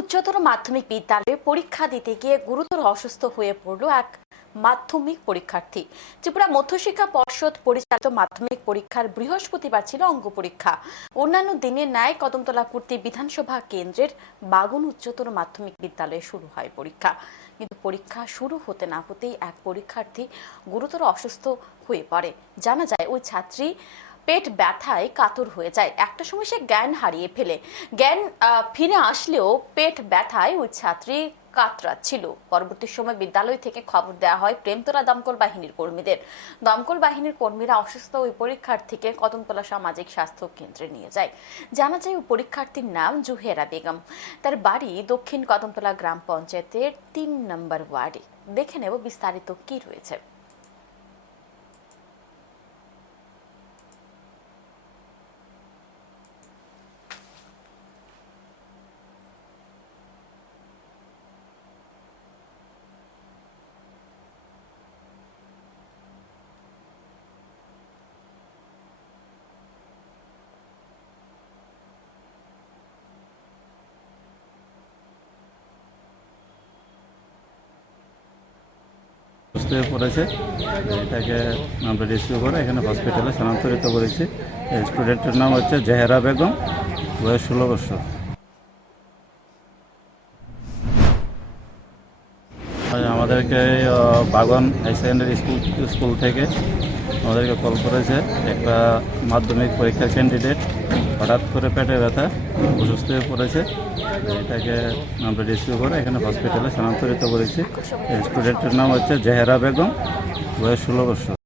উচ্চতর মাধ্যমিক বিদ্যালয়ে পরীক্ষা দিতে গিয়ে গুরুতর অসুস্থ হয়ে পড়ল এক মাধ্যমিক পরীক্ষার্থী। ত্রিপুরা মধ্যশিক্ষা পর্ষদ পরিচালিত মাধ্যমিক পরীক্ষার বৃহস্পতিবার ছিল অঙ্গ পরীক্ষা। অন্যান্য দিনের ন্যায় কদমতলা কুর্তি বিধানসভা কেন্দ্রের বাগুন উচ্চতর মাধ্যমিক বিদ্যালয়ে শুরু হয় পরীক্ষা। কিন্তু পরীক্ষা শুরু হতে না হতেই এক পরীক্ষার্থী গুরুতর অসুস্থ হয়ে পড়ে। জানা যায়, ওই ছাত্রী পেট ব্যথায় কাতর হয়ে যায়। একটা সময় সে জ্ঞান হারিয়ে ফেলে। জ্ঞান ফিরে আসলেও পেট ব্যথায় ওই ছাত্রী কাতরাচ্ছিল। পরবর্তী সময় বিদ্যালয় থেকে খবর দেওয়া হয় প্রেমতলা দমকল বাহিনীর কর্মীদের। দমকল বাহিনীর কর্মীরা অসুস্থ ওই পরীক্ষার্থীকে কদমতলা সামাজিক স্বাস্থ্য কেন্দ্রে নিয়ে যায়। জানা যায় ওই পরীক্ষার্থীর নাম জুহেরা বেগম। তার বাড়ি দক্ষিণ কদমতলা গ্রাম পঞ্চায়েতের তিন নম্বর ওয়ার্ডে। দেখে নেব বিস্তারিত কি রয়েছে। হয়ে পড়েছে। এটাকে আমরা রেস্কিউ করে এখানে হসপিটালে স্থানান্তরিত করেছি। স্টুডেন্টের নাম হচ্ছে জেহেরা বেগম, বয়স ষোলো বছর। আমাদেরকে Bagan high secondary school school থেকে আমাদেরকে কল করেছে একটা মাধ্যমিক পরীক্ষার ক্যান্ডিডেট হঠাৎ করে পেটে ব্যথা অসুস্থ হয়ে পড়েছে। এটাকে আমরা রেস্কিউ করে এখানে হসপিটালে স্থানান্তরিত করেছি। স্টুডেন্টের নাম হচ্ছে জেহেরা বেগম বয়স ষোলো বছর।